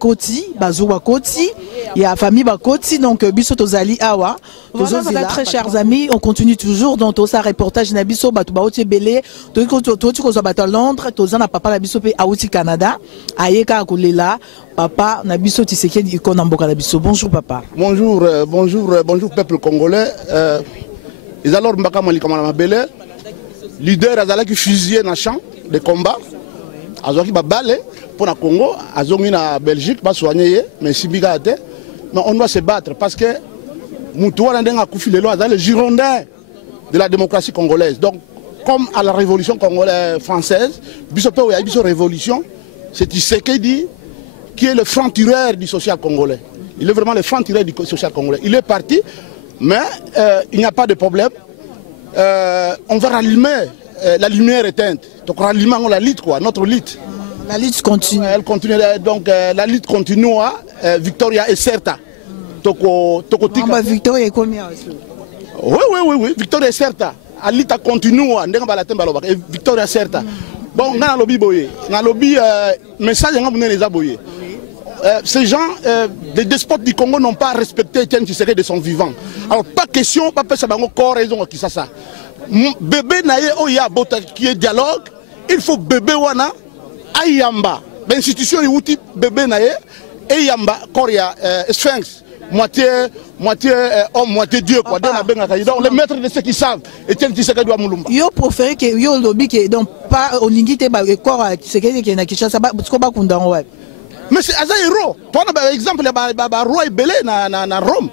Koti, Bazouba Koti, il y a famille Bakoti, donc Bisso Tozali Awa. Voilà, très chers amis, on continue toujours dans tout ça reportage na Bisso Batouba Oti Belé, tout ko bata Londres, Tozana papa na Bisso pe Aouti Canada, Ayeka Kolela, papa na Bisso Tshisekedi Ikonamboka na Bisso. Bonjour papa. Bonjour, bonjour peuple congolais. Ils alors Mbaka Malika Belé, leader Azala qui fusillé dans champ de combat. Azoki Babale pour le Congo, Azongi na Belgique, pas soigné, mais si bigate. Mais on doit se battre parce que Moutouala Ndenga Koufi Lelo, le Girondin de la démocratie congolaise. Donc, comme à la révolution congolaise française, Bissope ou Yabiso révolution, c'est Tshisekedi qui est le franc-tireur du social congolais. Il est vraiment le franc-tireur du social congolais. Il est parti, mais il n'y a pas de problème. On va rallumer. La lumière éteinte. Donc rallument la lutte quoi, notre lutte. La lutte continue. Elle continue donc la lutte continue. Victoria est certa. Victoria est combien? Oui. Victoria est certa. La lutte continue. Victoria est certa. Bon, dans le lobby boyé, dans le lobby message on a les aboyés. Ces gens, les despotes du Congo n'ont pas respecté Etienne Tshisekedi de son vivant. Alors pas question, pas ça encore raison qui ça. Bébé naye oya bota qui est dialogue, il faut bébé wana ayamba. L'institution est bébé naye ayamba koria sphinx moitié homme moitié Dieu quoi. Donc les maîtres de ceux qui savent Etienne Tshisekedi doit mulumba. Yo préféré que yo lobby que donc pas olingité ba corps Tshisekedi qui na Kinshasa ba ko kundanga wa. Mais c'est un héros. Par exemple, le roi est belé na Rome.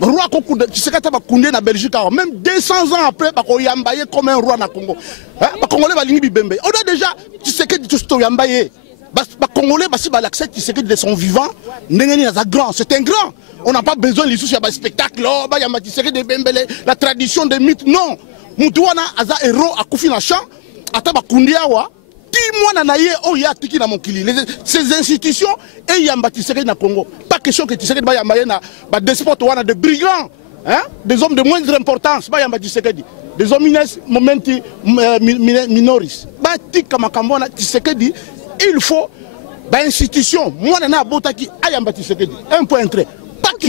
Le roi Tshisekedi va koundé na Belgique. Même 200 ans après, il a yambaye comme un roi na Congo. Les Congolais va lingi bembe. On a déjà Tshisekedi tout yambaye. Les Congolais va l'accepter Tshisekedi de son vivant. C'est un grand. On n'a pas besoin de soucis de spectacle. La tradition des mythes. Non. Moutouana aza héros à Koufi na champ. Ata ba koundé awa. Ces institutions et Yamba Tshisekedi na Congo. Pas question que Tshisekedi va yambaye na despotes wana de brigands, des hommes de moindre importance, ba Yamba Tshisekedi, des hommes momenti minoris. Ba tika makambo na Tshisekedi, il faut ba institution moi na botaki ayamba Tshisekedi. Un point entré. Ok,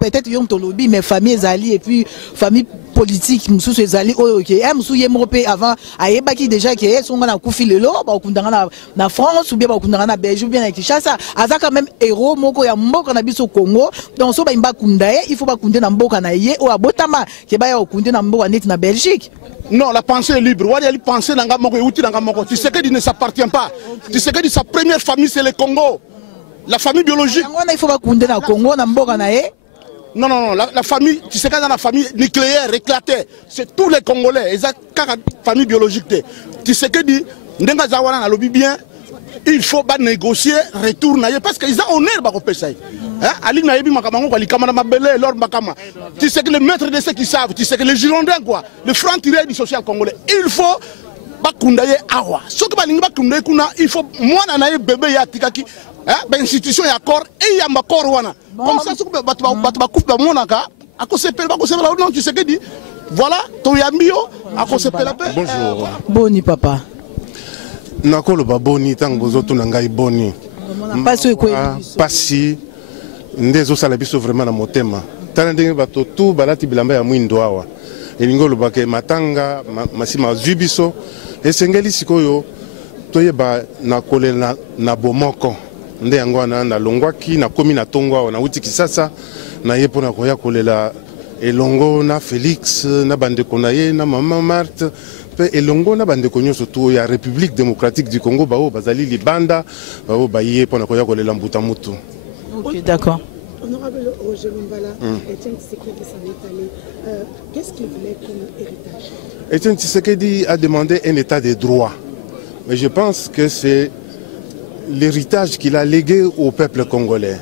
peut-être yon tolobi mais famille zali et puis famille politique mususu ezali oyo ke mususu yemrope avant ayebaki déjà que songa na kufi lelo ba kundanga na France ou bien ba kundanga na Belgique ou bien na Kinshasa aza quand même héros moko ya mboka na biso Congo donc so ba imba kundaye il faut ba kunde na mboka na ye o abotama ke ba ya kunde na mboka net na Belgique. Non, la pensée est libre. Wadi penser dans moko uti dans moko. Tshisekedi ne s'appartient pas. Tshisekedi sa première famille c'est le Congo. La famille biologique. Il faut pas kunde na Congo na mboka na ye. Non, la famille, tu sais, dans la famille nucléaire éclatée, c'est tous les Congolais, ils ont une famille biologique. Tu sais que dit, bien, il faut pas négocier, retourner, parce qu'ils ont honneur à ça. Tu sais que les maîtres de ceux qui savent, tu sais que les Girondins, quoi, le franc-tireur du social congolais, il faut pas kundaye awa. Ce que il faut, moi, un bébé, yatikaki. L'institution est accord et il y a un accord. Comme ça, tu sais que dit voilà, ton yambio, à cause de la paix. Bonjour. Boni, papa. Nakolo Boni, tant que vous autres n'avez boni. Pas si, ndezo salabiso vraiment na motema. Tanandenge bato tout balati bilamba ya mwindo awa. Elingolo bake matanga, masima zubiso. Esengeli sikoyo, toyeba nakole na bomoko. Nde yango wana na longwaki na komi na tongo na uti Kisasa na ye pona koya kolela elongo na Félix na bandeko na ye na mama Marthe pe elongo na bandeko nyonso to ya République démocratique du Congo bao bazali libanda bao baye pona koya kolela mbuta mutu. OK, d'accord. Honorable Roger Lumbala, Etienne Tshisekedi s'en est allé. Qu'est-ce qu'il voulait comme héritage? Etienne Tshisekedi a demandé un état de droit. Mais je pense que c'est l'héritage qu'il a légué au peuple congolais.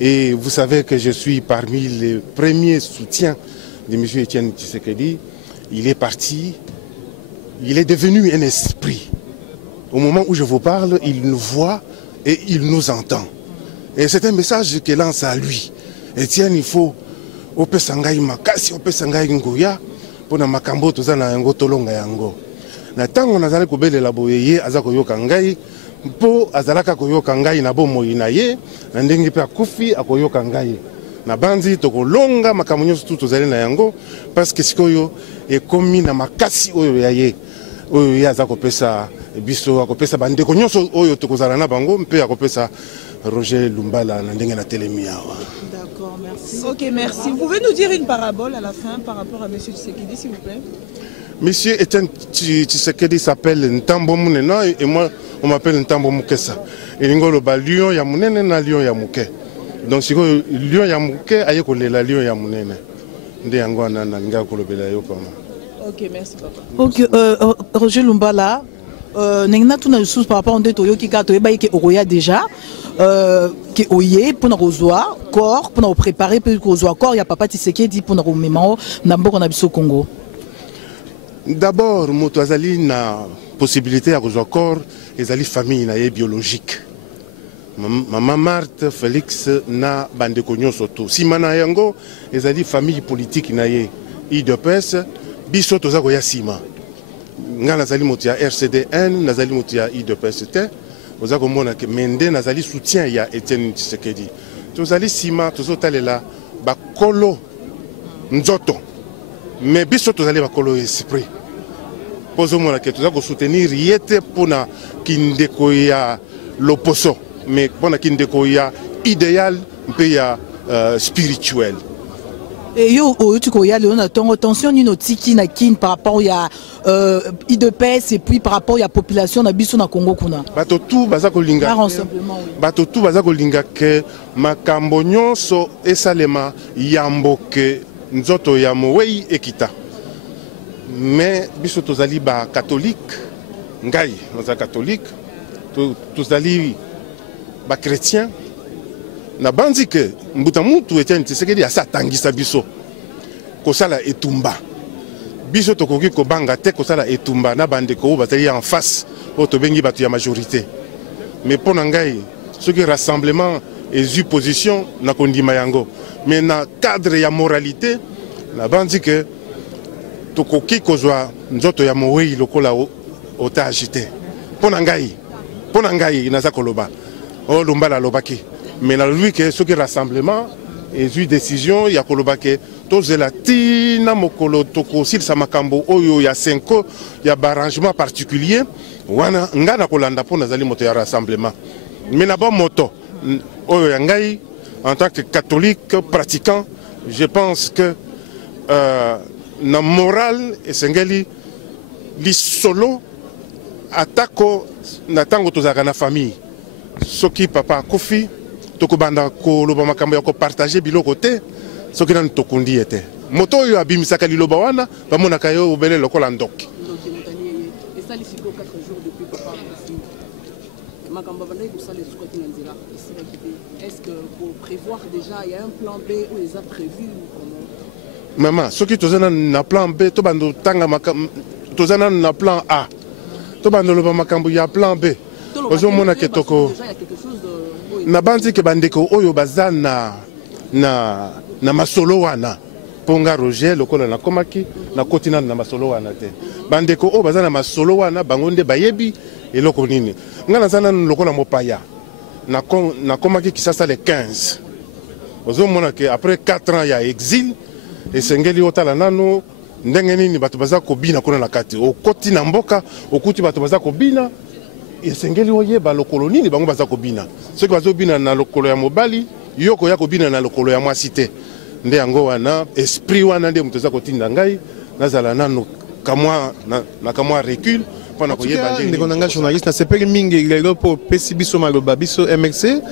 Et vous savez que je suis parmi les premiers soutiens de M. Etienne Tshisekedi. Il est parti, il est devenu un esprit. Au moment où je vous parle, il nous voit et il nous entend. Et c'est un message qu'il lance à lui. Etienne, il faut ope sangai makasi, ope sangai ngoya, pour na makambo tozana yango tolonga yango. Na tango nazali kobelela boyeye azako yoka ngai. mpo azalaka koyoka ngai na bomoi na ye na ndenge mpe akufi akoyoka ngai na banzi tokolonga makambo nyonso tu tozali na yango parce que sikoyo ekomi na makasi oyo ya ye oyo ye aza kopesa biso akopesa bandeko nyonso oyo tokozala na bango mpe akopesa Roger Lumbala na ndenge na telemi awa. D'accord, merci. Ok, merci. Vous pouvez nous dire une parabole à la fin par rapport à M. Tshisekedi, s'il vous plaît? Monsieur Etienne Tshisekedi s'appelle Ntambo Munena et moi on m'appelle Ntambo Mukesa. Et l'ingolo ba lion ya munene na lion ya muke. Donc si lion ya muke aye kolela lion ya munene. Nde yango na nga kolobela yo kama. Ok, merci papa. Ok, Roger Lumbala, nengna tuna sous par rapport à ndeto yo ki ka to eba ke oya déjà. Qui oye pour nous rejoindre corps pour nous préparer pour nous rejoindre corps il y a papa Tshisekedi pour nous mémoire n'importe na biso Congo. D'abord moto azali na possibilité à rejoindre corps ezali famille na ye biologique. Maman Marthe Félix na bandeko nyonso to simana yango ezali famille politique na ye IDPS biso toza ko ya sima nga nazali moto ya RCDN nazali moto ya IDPS te. Vous avez compris que Mende nazali soutien ya Etienne Tshisekedi. Tozali sima tozotalela bakolo nzoto. Mais biso tozali bakolo esprit. Pozo mona que tozako soutenir yete pona kindeko ya l'opposo, mais pona kindeko ya idéal mpe ya spirituel. Et yo tu koya le on a tension ni notiki na kin par rapport ya IDPS et puis par rapport ya population na biso na Congo kuna. Bato tout bazako linga. Bato tout bazako linga ke makambo nyonso esalema yamboke nzoto ya mowei ekita. Mais biso tozali ba catholique ngai oza catholique tozali ba chrétien na banzi ke mbuta mutu Etienne Tshisekedi asatangisa biso kosala etumba biso tokoki kobanga te kosala etumba na bandeko oyo bazali en face oyo tobengi bato ya majorité mais mpo na ngai soki rassemblement ezwi position na kondima yango mais na cadre ya moralité na banzi ke tokoki kozwa nzoto ya mowei lokola otage te mpo na ngai naza koloba oyo Lumbala alobaki. Mais dans lui que ce qui rassemblement et une décision il y a kolobake tozela tina mokolo toko sil samakambo oyo ya 5 ans il y a arrangement particulier wana ngana kolanda po nazali moto ya rassemblement mais na ba moto oyo ya ngai en tant que catholique pratiquant je pense que na moral esengeli li solo atako na tango tozaka na famille soki papa kofi tokobanda koloba makambo ya ko partager biloko te soki nanu tokundi ete moto oyo abimisaka liloba wana bamonaka yo obele lokola ndoki. Est-ce que pour prévoir déjà il y a un plan B ou les a prévus ou comment? Maman soki tozana na plan B to bando tanga makambo tozana na plan A to bando loba makambo ya plan B ozomona ke toko na banzi ke bandeko oyo baza na masolo wana ponga Roger lokola na komaki na kotina na masolo wana te bandeko oyo baza na masolo wana bango nde bayebi eloko nini nga nazana lokola mopaya na komaki Kisasa le 15 ozomona ke après 4 ans ya exil esengeli otala nano ndenge nini bato baza kobina kuna na kati okoti na mboka okuti bato baza kobina esengeli oyeba lokolo nini bango baza kobina soki bazobina na lokolo ya mobali yoko ya kobina na lokolo ya mwasi te nde yango wana esprit wana nde moto aza kotinda ngai nazala nano kamwa recul mpona koyeba ndeko na ngai journaliste nasepeli mingi lelo mpo pesi biso maloba biso MRC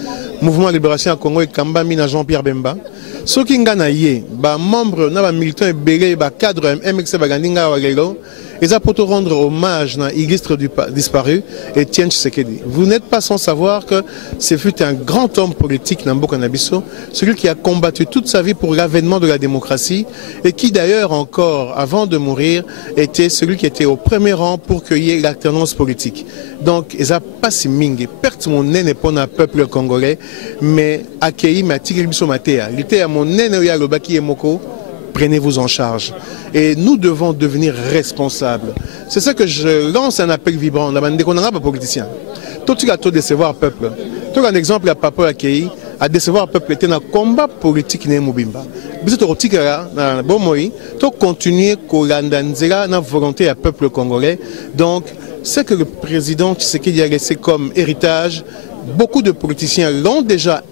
Mouvement de Libération ya Congo ekambami na Jean-Pierre Bemba soki nga na ye bamembre na bamilitant ebele bacadre ya MRC bagandi ngai awa lelo eza pour te rendre hommage à l'illustre disparu Etienne Tshisekedi. Vous n'êtes pas sans savoir que ce fut un grand homme politique Namboka Nabiso, celui qui a combattu toute sa vie pour l'avènement de la démocratie et qui d'ailleurs encore avant de mourir était celui qui était au premier rang pour cueillir l'alternance politique. Donc eza pas si mingi perte mon nene pour un peuple congolais mais accueilli ma tigre biso matea. Il était à mon nene ya lobaki emoko. Prenez-vous en charge. Et nous devons devenir responsables. C'est ça que je lance un appel vibrant. On a des politiciens. tout tu as tout décevoir le peuple. Tu as un exemple à Papa Akei, à décevoir le peuple était dans le combat politique né Mobimba. Biso to rotikara na bomoi, to continuer ko landanzela na volonté à peuple congolais. Donc ce que le président Tshisekedi a laissé comme héritage, beaucoup de politiciens l'ont déjà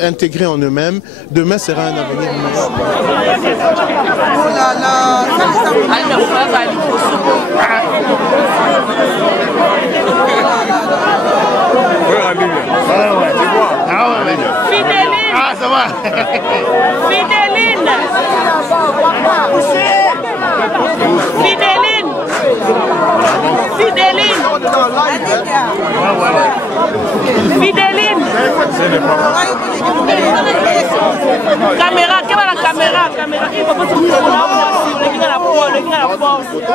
intégré en eux-mêmes. Demain sera un avenir meilleur. Oh là là, Fidéline. Ah, ça va. Fidéline. Fidéline. Fidéline. Fidéline. Caméra, caméra, caméra. Il faut pas se